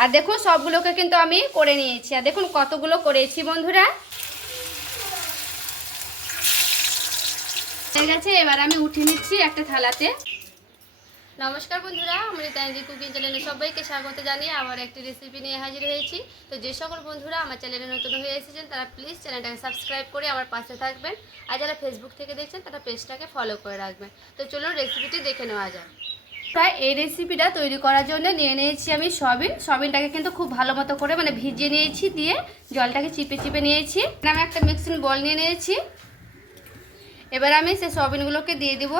আর দেখুন, সবগুলোকে কিন্তু আমি করে নিয়েছি। আর দেখুন, কতগুলো করেছি বন্ধুরা। হয়ে গেছে, এবার আমি উঠিয়ে নিচ্ছি একটা থালাতে। নমস্কার বন্ধুরা আমরা তাইজি কুকিং চ্যানেলে সবাইকে স্বাগত জানিয়ে আবার একটি রেসিপি নিয়ে হাজির হয়েছি। তো যে সকল বন্ধুরা আমার চ্যানেলে নতুন হয়ে এসেছেন, তারা প্লিজ চ্যানেলটাকে সাবস্ক্রাইব করে আমার পাশে থাকবেন। আর যারা ফেসবুক থেকে দেখছেন, তারা পেজটাকে ফলো করে রাখবেন। তো চলুন রেসিপিটি দেখে নেওয়া যাক। প্রায় এই রেসিপিটা তৈরি করার জন্য নিয়ে নিয়েছি আমি সবিন সবিনটাকে কিন্তু খুব ভালো মতো করে মানে ভিজিয়ে নিয়েছি দিয়ে জলটাকে চিপে চিপে নিয়েছি। আমি একটা মিক্সিং বল নিয়ে নিয়েছি। এবার আমি সেই সবিনগুলোকে দিয়ে দিব।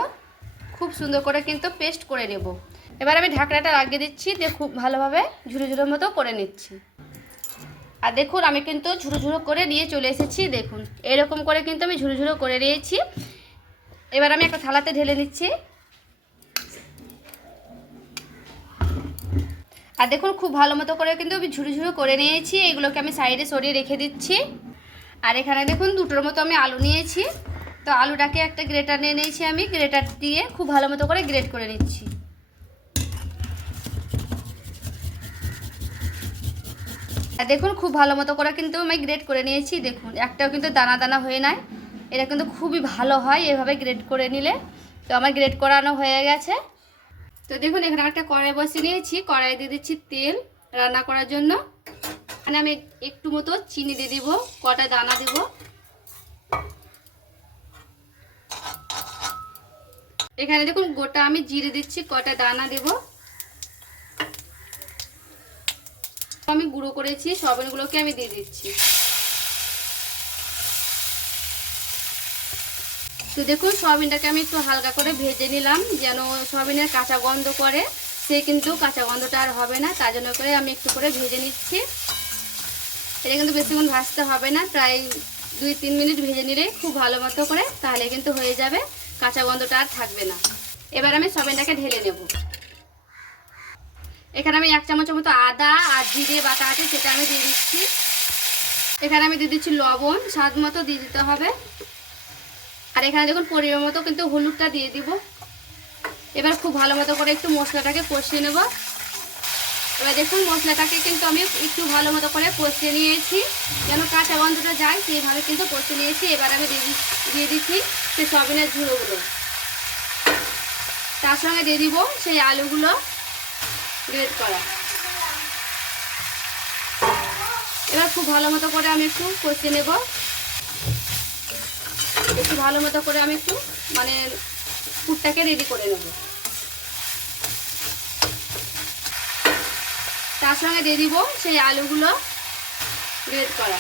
খুব সুন্দর করে কিন্তু পেস্ট করে নেব। এবার আমি ঢাকনাটা লাগিয়ে দিচ্ছি দিয়ে খুব ভালোভাবে ঝুরো ঝুরো মতো করে নিচ্ছি। আর দেখুন, আমি কিন্তু ঝুরো ঝুরো করে নিয়ে চলে এসেছি, দেখুন। এরকম করে কিন্তু আমি ঝুরো ঝুরো করে নিয়েছি। এবার আমি একটা থালাতে ঢেলে নিচ্ছি। আর দেখুন, খুব ভালো মতো করে কিন্তু আমি ঝুরো ঝুরো করে নিয়েছি। এগুলোকে আমি সাইডে সরিয়ে রেখে দিচ্ছি। আর এখানে দেখুন, দুটোর মতো আমি আলু নিয়েছি। তো আলুটাকে একটা গ্রেটার নিয়ে নিয়েছি আমি। গ্রেটার দিয়ে খুব ভালো মতো করে গ্রেট করে নিচ্ছি। আর দেখুন, খুব ভালো মতো করে কিন্তু আমি গ্রেট করে নিয়েছি। দেখুন, একটাও কিন্তু দানা দানা হয়ে নাই। এটা কিন্তু খুবই ভালো হয় এভাবে গ্রেট করে নিলে। তো আমার গ্রেট করানো হয়ে গেছে। তো দেখুন, এখানে একটা কড়াই বসিয়ে নিয়েছি কড়াই দিয়ে দিচ্ছি তেল রান্না করার জন্য। এখানে আমি একটু মতো চিনি দিয়ে দিব, কটা দানা দিব। এখানে দেখুন, গোটা আমি জিরে দিচ্ছি, কটা দানা দেব। আমি গুঁড়ো করেছি সবনগুলোকে আমি দিয়ে দিচ্ছি। তো দেখুন, সয়াবিনটাকে আমি একটু হালকা করে ভেজে নিলাম, যেন সয়াবিনের কাঁচা গন্ধ করে। সে কিন্তু কাঁচা গন্ধটা আর হবে না, তার জন্য করে আমি একটু করে ভেজে নিচ্ছি। এটা কিন্তু বেশিক্ষণ ভাজতে হবে না, প্রায় দুই তিন মিনিট ভেজে নিলে খুব ভালো মতো করে, তাহলে কিন্তু হয়ে যাবে, কাঁচা গন্ধটা আর থাকবে না। এবার আমি সয়াবিনটাকে ঢেলে নেব। এখানে আমি এক চামচের মতো আদা আর জিরে বাটা আছে, সেটা আমি দিয়ে দিচ্ছি। এখানে আমি দিয়ে দিচ্ছি লবণ, স্বাদ মতো দিয়ে দিতে হবে। আর এখানে দেখুন পরিমাণ মতো কিন্তু হলুদটা দিয়ে দিব। এবার খুব ভালো মতো করে একটু মশলাটাকে কষিয়ে নেব। এবার দেখুন মশলাটাকে কিন্তু আমি একটু ভালো মতো করে কষিয়ে নিয়েছি। যেন কাঁচা গন্ধটা যায়, সেইভাবে কিন্তু কষিয়ে নিয়েছি। এবার আমি দিয়ে দিচ্ছি সেই সবিনের ঝুড়োগুলো তার সঙ্গে দিয়ে দিব সেই আলুগুলো গ্রেড করা। এবার খুব ভালো মতো করে আমি একটু কষিয়ে নেব। একটু ভালো মতো করে আমি একটু মানে ফুটটাকে রেডি করে নেব। তার সঙ্গে দিয়ে দিব সেই আলুগুলো গ্রেড করা।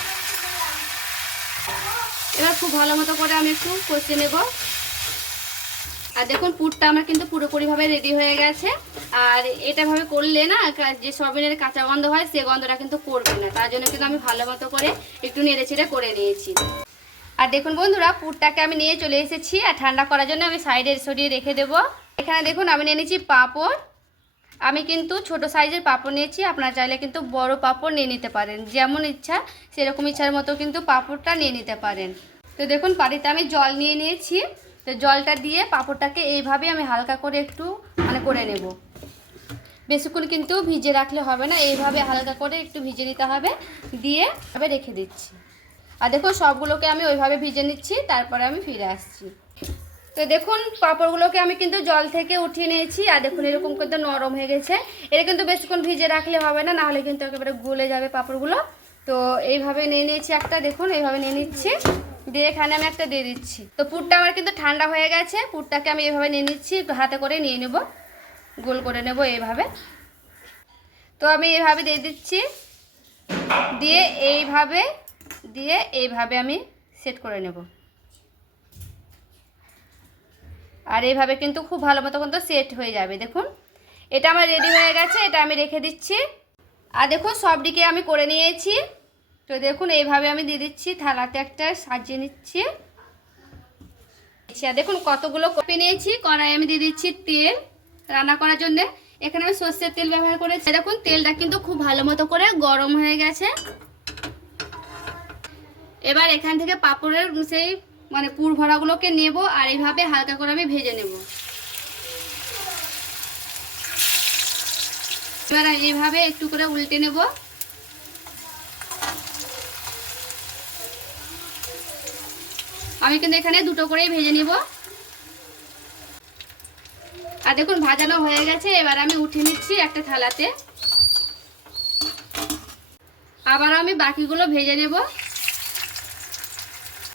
এবার খুব ভালো মতো করে আমি একটু কষে নেব। আর দেখুন, পুরটা আমার কিন্তু পুরোপুরিভাবে রেডি হয়ে গেছে। আর এটাভাবে করলে না যে সবিনের কাঁচা গন্ধ হয়, সে গন্ধটা কিন্তু করবে না। তার জন্য কিন্তু আমি ভালো মতো করে একটু নেড়ে ছেড়ে করে নিয়েছি। আর দেখুন বন্ধুরা, পুরটাকে আমি নিয়ে চলে এসেছি আর ঠান্ডা করার জন্য আমি সাইডে সরিয়ে রেখে দেব। এখানে দেখুন, আমি নিয়ে নিয়েছি পাঁপড়। আমি কিন্তু ছোট সাইজের পাঁপড় নিয়েছি, আপনারা চাইলে কিন্তু বড় পাঁপড় নিয়ে নিতে পারেন। যেমন ইচ্ছা, সেরকম ইচ্ছার মতো কিন্তু পাঁপড়টা নিয়ে নিতে পারেন। তো দেখুন বাড়িতে আমি জল নিয়ে নিয়েছি। তো জলটা দিয়ে পাঁপড়টাকে এইভাবে আমি হালকা করে একটু মানে করে নেব। বেশিক্ষণ কিন্তু ভিজে রাখলে হবে না, এইভাবে হালকা করে একটু ভিজে নিতে হবে। দিয়ে রেখে দিচ্ছি। আর দেখুন, সবগুলোকে আমি ওইভাবে ভিজে নিচ্ছি, তারপরে আমি ফিরে আসছি। তো দেখুন, পাঁপড়গুলোকে আমি কিন্তু জল থেকে উঠিয়ে নিয়েছি, আর দেখুন, এরকম কিন্তু নরম হয়ে গেছে। এটা কিন্তু বেশিক্ষণ ভিজে রাখলে হবে না, নাহলে কিন্তু একেবারে গলে যাবে পাঁপড়গুলো। তো এইভাবে নিয়ে নিয়েছি একটা, দেখুন, এইভাবে নিয়ে নিচ্ছি। দিয়ে এখানে আমি একটা দিয়ে দিচ্ছি। তো পুরটা আমার কিন্তু ঠান্ডা হয়ে গেছে, পুরটাকে আমি এইভাবে নিয়ে নিচ্ছি হাতে করে নিয়ে নেব। গোল করে নেব এইভাবে। তো আমি এইভাবে দিয়ে দিচ্ছি। দিয়ে এইভাবে দিয়ে এইভাবে আমি সেট করে নেব। আর এইভাবে কিন্তু খুব ভালো মতো কিন্তু সেট হয়ে যাবে, দেখুন। এটা আমার রেডি হয়ে গেছে, এটা আমি রেখে দিচ্ছি। আর দেখুন সবটিকে আমি করে নিয়েছি। তো দেখুন, এইভাবে আমি দিয়ে দিচ্ছি, থালাতে একটা সাজিয়ে নিচ্ছি। আর দেখুন, কতগুলো কপি নিয়েছি কড়াই আমি দিয়ে দিচ্ছি তেল রান্না করার জন্য। এখানে আমি সর্ষের তেল ব্যবহার করেছি। দেখুন, তেলটা কিন্তু খুব ভালো মতো করে গরম হয়ে গেছে। এবার এখান থেকে পাপড়ের সেই মানে পুর ভরাগুলোকে নেব আর এইভাবে হালকা করে আমি ভেজে নেব। এবার এইভাবে একটু করে উল্টে নেব। আমি কিন্তু এখানে দুটো করেই ভেজে নিব। আর দেখুন ভাজানো হয়ে গেছে, এবার আমি উঠে নিচ্ছি একটা থালাতে। আবার আমি বাকিগুলো ভেজে নেব।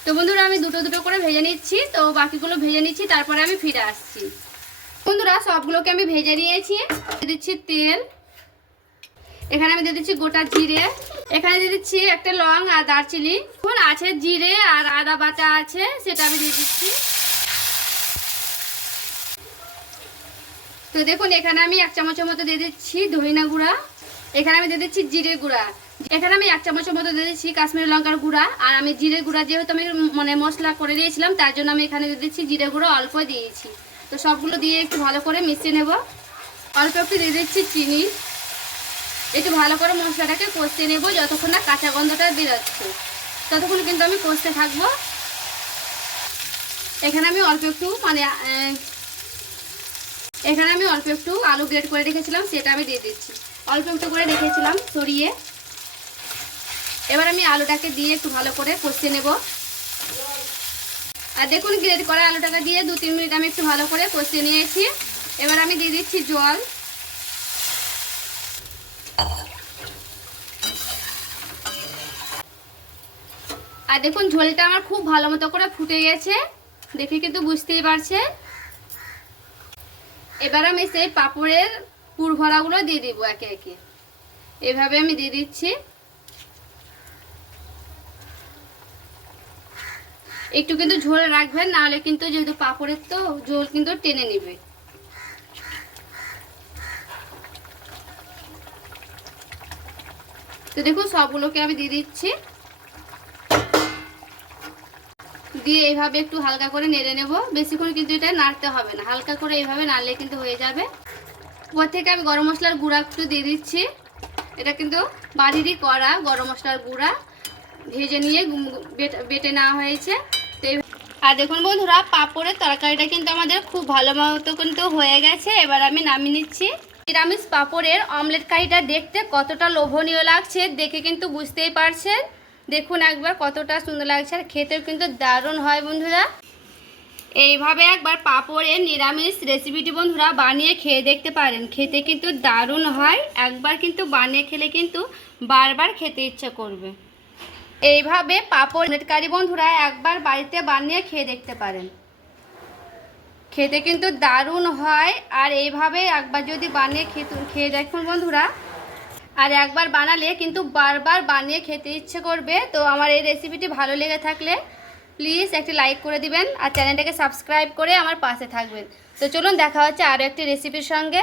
তো বন্ধুরা, আমি দুটো দুটো করে ভেজে নিচ্ছি। তো বাকিগুলো ভেজে নিচ্ছি, তারপরে আমি ফিরে আসছি। বন্ধুরা, সবগুলোকে আমি ভেজে নিয়েছি। দিচ্ছি তেল। এখানে আমি দিয়ে দিচ্ছি গোটা জিরে। এখানে দিয়ে দিচ্ছি একটা লং আর দারচিনি। এখন আছে জিরে আর আদা বাটা আছে, সেটা আমি দিয়ে দিচ্ছি। তো দেখুন, এখানে আমি এক চামচের মতো দিয়ে দিচ্ছি ধইনা গুঁড়া। এখানে আমি দিয়ে দিচ্ছি জিরে গুঁড়া। এখানে আমি এক চামচের মতো দিয়ে দিচ্ছি কাশ্মীরি লঙ্কার গুঁড়া। আর আমি জিরে গুঁড়া যেহেতু আমি মানে মশলা করে দিয়েছিলাম, তার জন্য আমি এখানে দিয়ে দিচ্ছি জিরে গুঁড়ো অল্প দিয়েছি। তো সবগুলো দিয়ে একটু ভালো করে মিশিয়ে নেব। অল্প একটু দিয়ে দিচ্ছি চিনি। একটু ভালো করে মশলাটাকে কষতে নেব যতক্ষণ না কাঁচা গন্ধটা বেরোচ্ছে। ততক্ষণ কিন্তু আমি কষতে থাকব। এখানে আমি অল্প একটু মানে এখানে আমি অল্প একটু আলু গ্রেড করে রেখেছিলাম, সেটা আমি দিয়ে দিচ্ছি। অল্প একটু করে রেখেছিলাম, সরিয়ে। এবার আমি আলুটাকে দিয়ে একটু ভালো করে কষিয়ে নেব। আর দেখুন গ্রেড করা আলুটাকে দিয়ে দু তিন মিনিট আমি একটু ভালো করে কষিয়ে নিয়েছি। এবার আমি দিয়ে দিচ্ছি জল। আর দেখুন, ঝোলটা আমার খুব ভালো মতো করে ফুটে গেছে। দেখে কিন্তু বুঝতেই পারছে এবার আমি সেই পাঁপড়ের পুর ভরাগুলো দিয়ে দিব একে একে। এভাবে আমি দিয়ে দিচ্ছি। একটু কিন্তু ঝোল রাখবেন, নাহলে কিন্তু যেহেতু পাঁপড়ের তো ঝোল কিন্তু টেনে নেবে। তো দেখুন, সবগুলোকে আমি দিয়ে দিচ্ছি। দিয়ে এইভাবে একটু হালকা করে নেড়ে নেব। বেশিক্ষণ কিন্তু এটা নাড়তে হবে না, হালকা করে এইভাবে নাড়লে কিন্তু হয়ে যাবে। উপর থেকে আমি গরম মশলার গুঁড়া একটু দিয়ে দিচ্ছি। এটা কিন্তু বাড়িরই করা গরম মশলার গুঁড়া। ভেজে নিয়ে বেটে- নেওয়া হয়েছে। আর দেখুন বন্ধুরা, পাঁপড়ের তরকারিটা কিন্তু আমাদের খুব ভালো মতো কিন্তু হয়ে গেছে। এবার আমি নামিয়ে নিচ্ছি। নিরামিষ পাঁপড়ের অমলেট কারিটা দেখতে কতটা লোভনীয় লাগছে দেখে কিন্তু বুঝতেই পারছেন। দেখুন একবার কতটা সুন্দর লাগছে আর খেতেও কিন্তু দারুণ হয় বন্ধুরা। এইভাবে একবার পাঁপড়ের নিরামিষ রেসিপিটি বন্ধুরা বানিয়ে খেয়ে দেখতে পারেন। খেতে কিন্তু দারুণ হয়। একবার কিন্তু বানিয়ে খেলে কিন্তু বারবার খেতে ইচ্ছা করবে। এইভাবে পাঁপড় নেটকারি বন্ধুরা একবার বাড়িতে বানিয়ে খেয়ে দেখতে পারেন। খেতে কিন্তু দারুণ হয়, আর এইভাবে একবার যদি বানিয়ে খেয়ে দেখুন বন্ধুরা। আর একবার বানালে কিন্তু বারবার বানিয়ে খেতে ইচ্ছে করবে। তো আমার এই রেসিপিটি ভালো লেগে থাকলে প্লিজ একটি লাইক করে দিবেন, আর চ্যানেলটাকে সাবস্ক্রাইব করে আমার পাশে থাকবেন। তো চলুন দেখা হচ্ছে আরও একটি রেসিপির সঙ্গে।